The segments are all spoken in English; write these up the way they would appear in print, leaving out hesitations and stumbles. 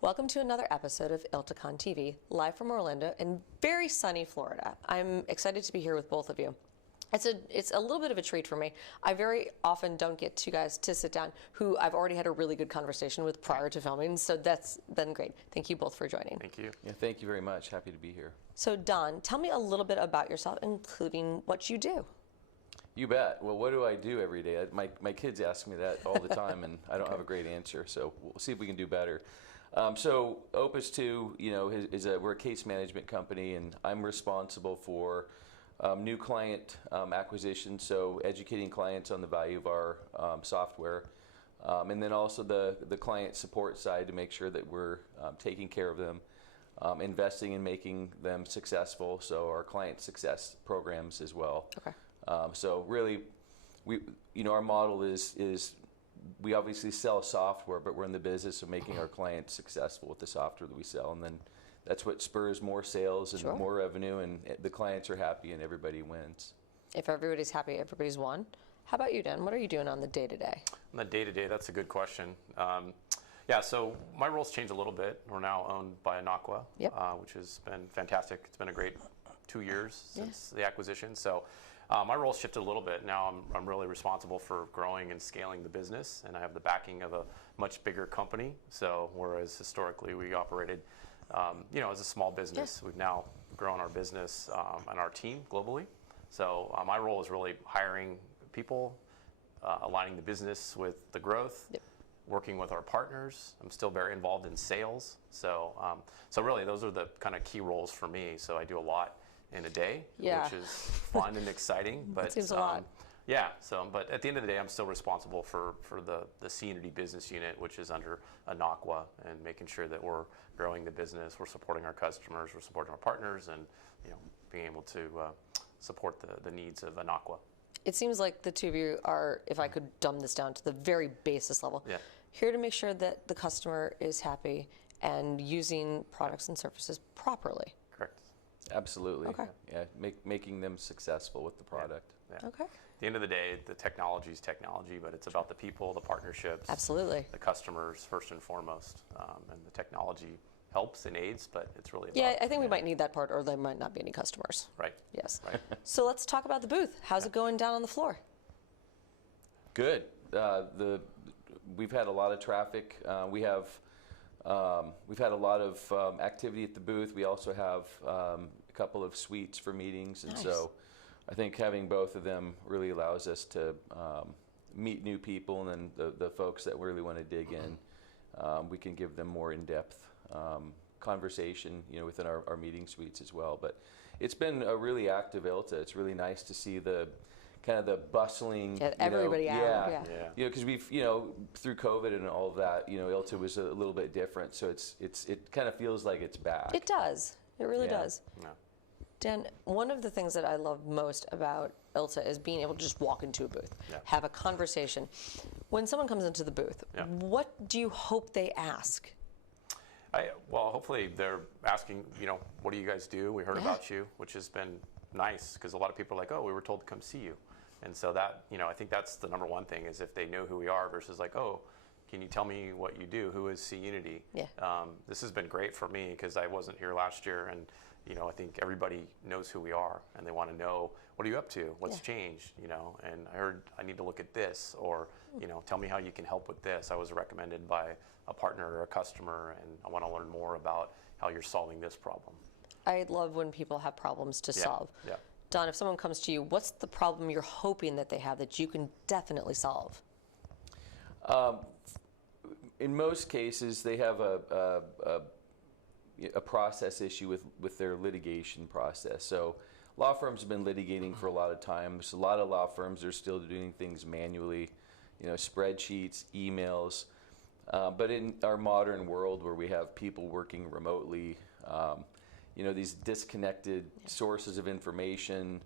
Welcome to another episode of ILTACON TV, live from Orlando in very sunny Florida. I'm excited to be here with both of you. It's a little bit of a treat for me. I very often don't get two guys to sit down who I've already had a really good conversation with prior to filming, so that's been great. Thank you both for joining. Thank you. Yeah, thank you very much. Happy to be here. So Don, tell me a little bit about yourself, including what you do. You bet. Well, what do I do every day? My kids ask me that all the time, and I don't have a great answer, so we'll see if we can do better. So Opus 2, we're a case management company, and I'm responsible for new client acquisition, so educating clients on the value of our software, and then also the client support side to make sure that we're taking care of them, investing in making them successful, so our client success programs as well. Okay. So really, our model is we obviously sell software, but we're in the business of making our clients successful with the software that we sell, and then that's what spurs more sales and more revenue, and the clients are happy and everybody wins. If everybody's happy, everybody's won. How about you, Dan? What are you doing on the day-to-day? On the day-to-day, that's a good question. So my role's changed a little bit. We're now owned by Anaqua, which has been fantastic. It's been a great 2 years since the acquisition. So my role's shifted a little bit. Now I'm really responsible for growing and scaling the business, and I have the backing of a much bigger company. So whereas historically we operated as a small business, we've now grown our business and our team globally. So my role is really hiring people, aligning the business with the growth, working with our partners. I'm still very involved in sales. So really those are the kind of key roles for me. So I do a lot in a day, which is fun and exciting. But it seems a lot. But at the end of the day, I'm still responsible for the C&D business unit, which is under Anaqua, and making sure that we're growing the business, we're supporting our customers, we're supporting our partners, and being able to support the needs of Anaqua. It seems like the two of you are, if I could dumb this down to the very basis level, here to make sure that the customer is happy and using products and services properly. Correct. Absolutely. Okay. Yeah, making them successful with the product. Yeah. Okay. At the end of the day, the technology is technology, but it's about the people, the partnerships, Absolutely. the customers first and foremost, and the technology helps and aids, but it's really about, I think we might need that part, or there might not be any customers. Right. Yes. Right. So let's talk about the booth. How's it going down on the floor? Good. We've had a lot of traffic. We've had a lot of activity at the booth. We also have a couple of suites for meetings, and so I think having both of them really allows us to meet new people, and then the folks that really want to dig in, we can give them more in-depth conversation, within our meeting suites as well. But it's been a really active ILTA. It's really nice to see the kind of the bustling, everybody out. Because we've, through COVID and all of that, ILTA was a little bit different. So it kind of feels like it's back. It does. It really does. Yeah. Dan, one of the things that I love most about ILTA is being able to just walk into a booth, have a conversation. When someone comes into the booth, what do you hope they ask? Well, hopefully they're asking, what do you guys do? We heard about you, which has been nice, because a lot of people are like, oh, we were told to come see you. And so that, I think that's the number one thing, is if they know who we are versus like, oh, can you tell me what you do? Who is C-Unity? Yeah. This has been great for me because I wasn't here last year, and I think everybody knows who we are, and they want to know, what are you up to? What's changed? And I heard I need to look at this, or tell me how you can help with this. I was recommended by a partner or a customer, and I want to learn more about how you're solving this problem. I love when people have problems to solve. Yeah. Don, if someone comes to you, what's the problem you're hoping that they have that you can definitely solve? In most cases, they have a process issue with their litigation process. So law firms have been litigating for a lot of time. A lot of law firms are still doing things manually, spreadsheets, emails. But in our modern world where we have people working remotely, these disconnected sources of information,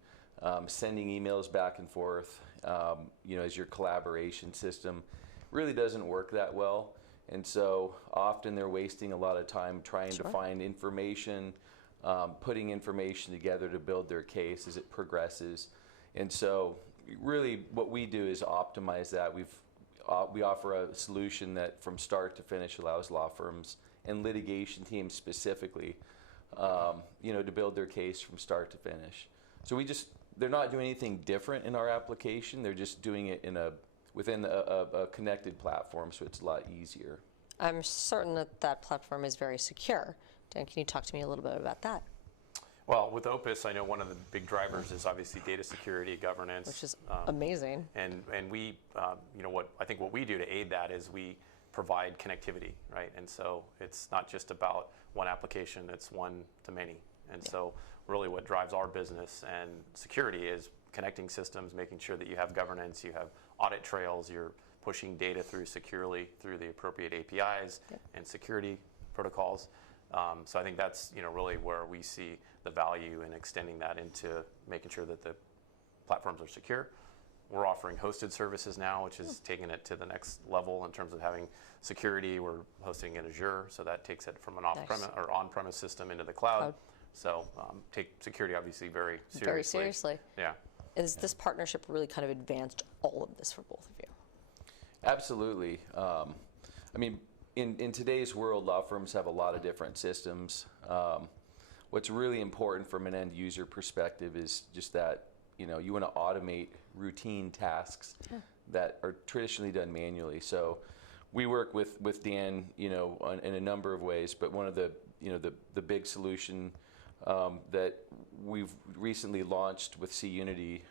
sending emails back and forth, as your collaboration system really doesn't work that well. And so often they're wasting a lot of time trying to find information, putting information together to build their case as it progresses. And so really what we do is optimize that. We offer a solution that from start to finish allows law firms and litigation teams specifically, to build their case from start to finish. So they're not doing anything different in our application. They're just doing it within a connected platform, so it's a lot easier. I'm certain that platform is very secure. Dan, can you talk to me a little bit about that? Well, with Opus, I know one of the big drivers is obviously data security, governance, which is amazing. And we, what we do to aid that is we provide connectivity, right? And so it's not just about one application; it's one to many. And so really, what drives our business and security is connecting systems, making sure that you have governance, you have audit trails, you're pushing data through securely through the appropriate APIs and security protocols. So I think that's really where we see the value in extending that into making sure that the platforms are secure. We're offering hosted services now, which is taking it to the next level in terms of having security. We're hosting in Azure, so that takes it from an off-premise or on-premise system into the cloud. So take security obviously very seriously. Very seriously. Yeah. Is this partnership really kind of advanced all of this for both of you? Absolutely. In today's world, law firms have a lot of different systems. What's really important from an end user perspective is just that you want to automate routine tasks that are traditionally done manually. So we work with Dan, in a number of ways, but one of the big solution that we've recently launched with Unity,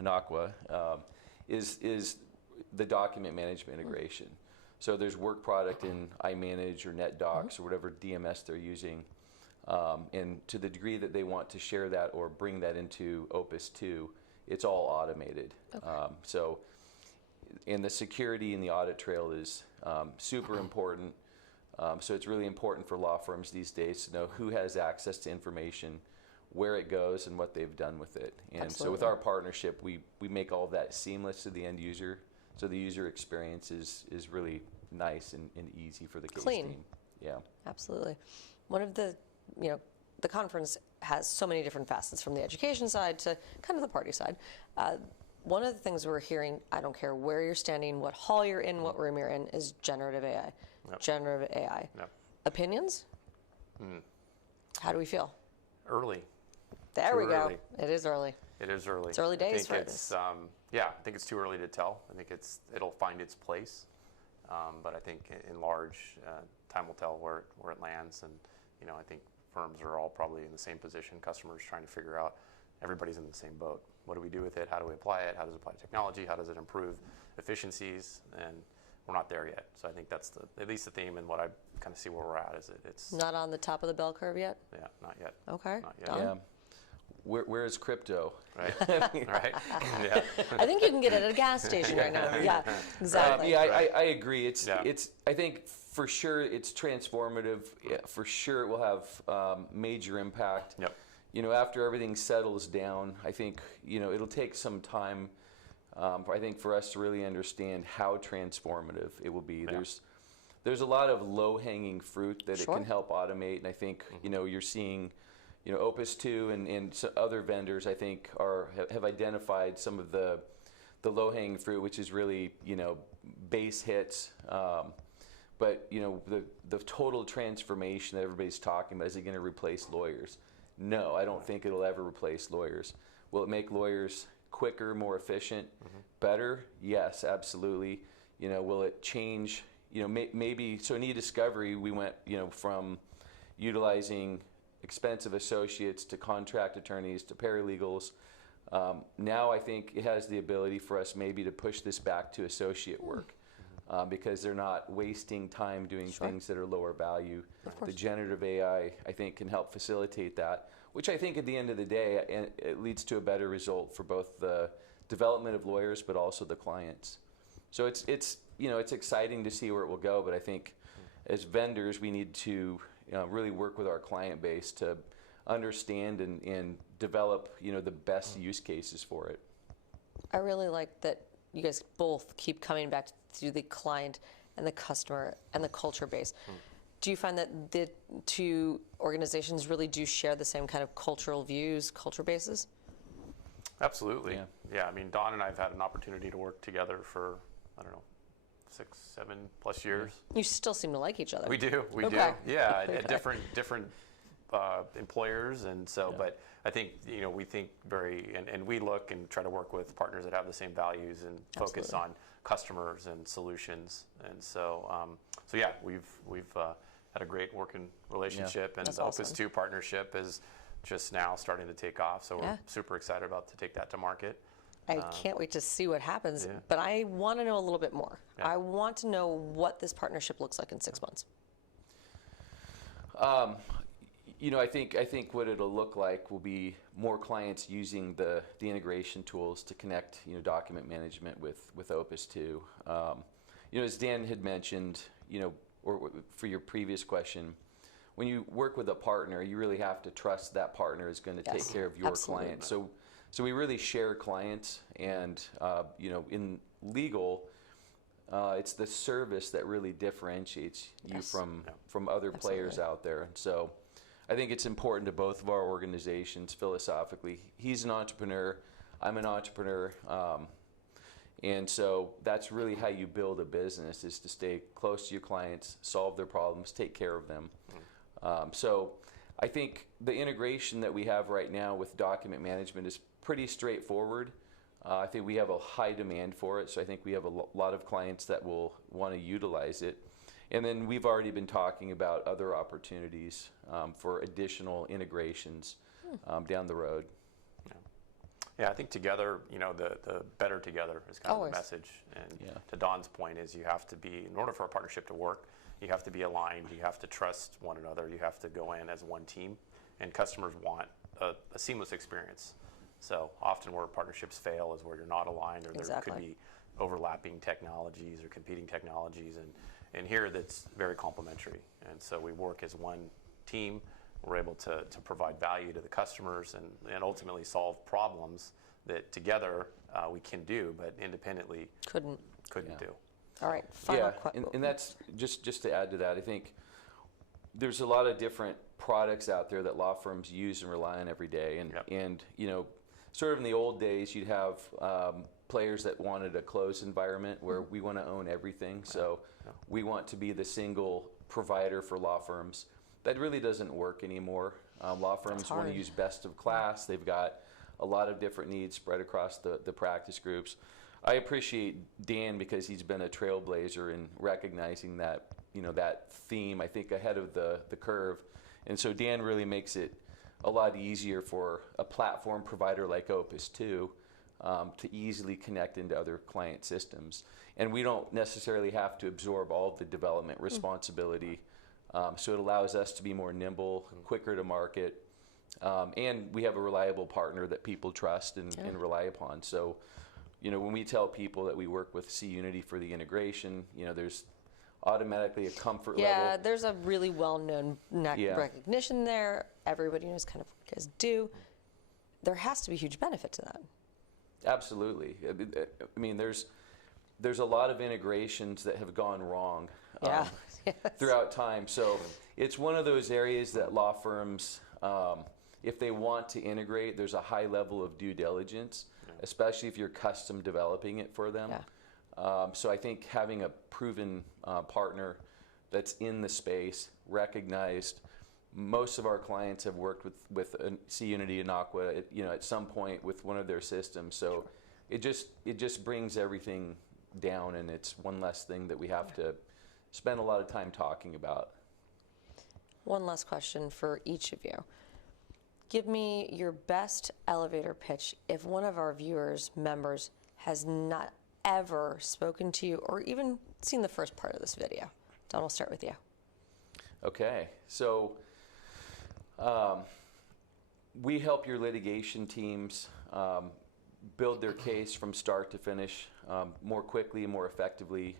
Anaqua, is the document management integration. So there's work product in iManage or NetDocs or whatever DMS they're using. And to the degree that they want to share that or bring that into Opus 2, it's all automated. And the security and the audit trail is super important. So it's really important for law firms these days to know who has access to information, where it goes, and what they've done with it. And so with our partnership, we make all of that seamless to the end user. So the user experience is really nice and easy for the case team. Yeah. Absolutely. One of the, the conference has so many different facets, from the education side to kind of the party side. One of the things we're hearing, I don't care where you're standing, what hall you're in, what room you're in, is generative AI. Generative AI. Opinions? How do we feel? Early. There we go. It is early. It is early. It's early days for this. I think it's too early to tell. I think it'll find its place, but I think in large, time will tell where it lands. And I think firms are all probably in the same position. Customers trying to figure out. Everybody's in the same boat. What do we do with it? How do we apply it? How does it apply to technology? How does it improve efficiencies? And we're not there yet. So I think that's at least the theme, and what I kind of see where we're at is it's not on the top of the bell curve yet. Yeah, not yet. Okay. Not yet. Yeah. Where is crypto? Right. Right. Yeah. I think you can get it at a gas station right now. Yeah, exactly. I agree. It's I think for sure it's transformative. Yeah, for sure it will have major impact. Yep. After everything settles down, I think it'll take some time. I think for us to really understand how transformative it will be. Yeah. There's a lot of low-hanging fruit that it can help automate, and I think you're seeing. Opus 2 and some other vendors, I think, have identified some of the low-hanging fruit, which is really, base hits. But, the total transformation that everybody's talking about, is it going to replace lawyers? No, I don't think it'll ever replace lawyers. Will it make lawyers quicker, more efficient, better? Yes, absolutely. Will it change? Maybe, so in e-discovery, we went, from utilizing expensive associates to contract attorneys to paralegals. Now I think it has the ability for us maybe to push this back to associate work because they're not wasting time doing things that are lower value. The generative AI, I think, can help facilitate that, which I think at the end of the day, it leads to a better result for both the development of lawyers but also the clients. So it's exciting to see where it will go, but I think as vendors we need to really work with our client base to understand and develop, the best use cases for it. I really like that you guys both keep coming back to the client and the customer and the culture base. Do you find that the two organizations really do share the same kind of cultural views, culture bases? Absolutely. Yeah. Yeah. I mean, Don and I have had an opportunity to work together for, I don't know, 6, 7+ years. You still seem to like each other. We do. We Okay. do. Yeah. Okay. Different employers, and so, but I think, we think and we look and try to work with partners that have the same values and focus Absolutely. on customers and solutions. And so, yeah, we've had a great working relationship, and That's the Opus awesome. 2 partnership is just now starting to take off. So Yeah. we're super excited about to take that to market. I can't wait to see what happens, Yeah. but I want to know a little bit more. Yeah. I want to know what this partnership looks like in 6 months. I think what it'll look like will be more clients using the integration tools to connect, document management with Opus 2. As Dan had mentioned, or for your previous question, when you work with a partner, you really have to trust that partner is going to Yes, take care of your absolutely. client. So we really share clients, and in legal, it's the service that really differentiates you Yes. from other players Absolutely. out there. And so I think it's important to both of our organizations philosophically. He's an entrepreneur, I'm an entrepreneur, and so that's really how you build a business, is to stay close to your clients, solve their problems, take care of them. So I think the integration that we have right now with document management is pretty straightforward. I think we have a high demand for it, so I think we have a lot of clients that will want to utilize it. And then we've already been talking about other opportunities for additional integrations down the road. Yeah, I think together, the better together is kind Always. of the message. And Yeah. to Don's point is, you have to be, in order for a partnership to work, you have to be aligned, you have to trust one another, you have to go in as one team, and customers want a seamless experience. So often where partnerships fail is where you're not aligned, or there Exactly. could be overlapping technologies or competing technologies, and here that's very complementary. And so we work as one team. We're able to provide value to the customers and ultimately solve problems that together we can do, but independently Couldn't. couldn't do. All right. Final Yeah, question. and that's just to add to that, I think there's a lot of different products out there that law firms use and rely on every day. And, Yep. and sort of in the old days, you'd have players that wanted a closed environment where we want to own everything. So we want to be the single provider for law firms. That really doesn't work anymore. Law firms want to hard. use best of class. They've got a lot of different needs spread across the practice groups. I appreciate Dan because he's been a trailblazer in recognizing that, that theme, I think, ahead of the curve. And so Dan really makes it a lot easier for a platform provider like Opus 2 to easily connect into other client systems. And we don't necessarily have to absorb all of the development responsibility. So it allows us to be more nimble, quicker to market, and we have a reliable partner that people trust and rely upon. So, when we tell people that we work with C-Unity for the integration, there's automatically a comfort Yeah, level. there's a really well-known Yeah. recognition there. Everybody knows kind of what you guys do. There has to be huge benefit to that. Absolutely. I mean, there's a lot of integrations that have gone wrong Yeah. Yes. throughout time. So it's one of those areas that law firms, if they want to integrate, there's a high level of due diligence, especially if you're custom developing it for them. Yeah. So I think having a proven partner that's in the space, recognized. Most of our clients have worked with C-Unity and Anaqua, at some point with one of their systems. So it just brings everything down, and it's one less thing that we have to spend a lot of time talking about. One last question for each of you. Give me your best elevator pitch if one of our viewers, members, has not ever spoken to you or even seen the first part of this video. Don, we'll start with you. Okay, so we help your litigation teams build their case from start to finish more quickly and more effectively,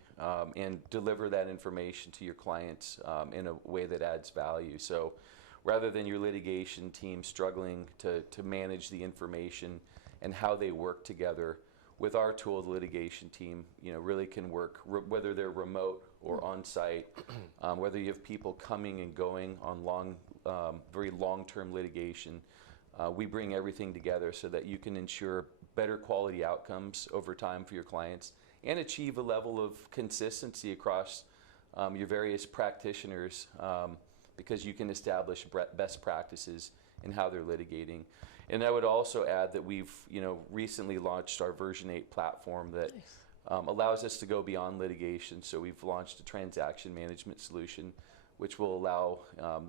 and deliver that information to your clients in a way that adds value. So rather than your litigation team struggling to manage the information and how they work together, with our tool, the litigation team really can work, whether they're remote or on-site, whether you have people coming and going on very long-term litigation. We bring everything together so that you can ensure better quality outcomes over time for your clients and achieve a level of consistency across your various practitioners, because you can establish best practices in how they're litigating. And I would also add that we've recently launched our version 8 platform that allows us to go beyond litigation. So we've launched a transaction management solution, which will allow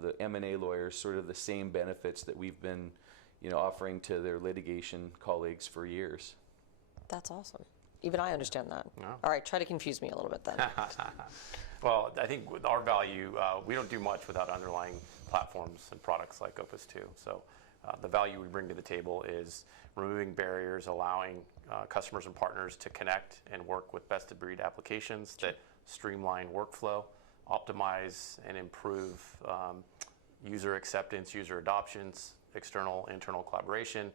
the M&A lawyers sort of the same benefits that we've been offering to their litigation colleagues for years. That's awesome. Even I understand that. No. All right, try to confuse me a little bit then. Well, I think with our value, we don't do much without underlying platforms and products like Opus 2. So the value we bring to the table is removing barriers, allowing customers and partners to connect and work with best-of-breed applications that streamline workflow, optimize and improve user acceptance, user adoptions, external, internal collaboration,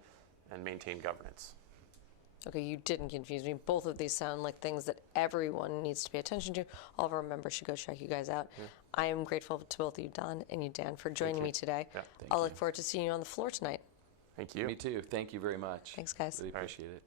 and maintain governance. Okay, you didn't confuse me. Both of these sound like things that everyone needs to pay attention to. All of our members should go check you guys out. Yeah. I am grateful to both of you, Don and you, Dan, for joining me today. Yeah. I'll look forward to seeing you on the floor tonight. Thank you. Me too. Thank you very much. Thanks, guys. Really appreciate it.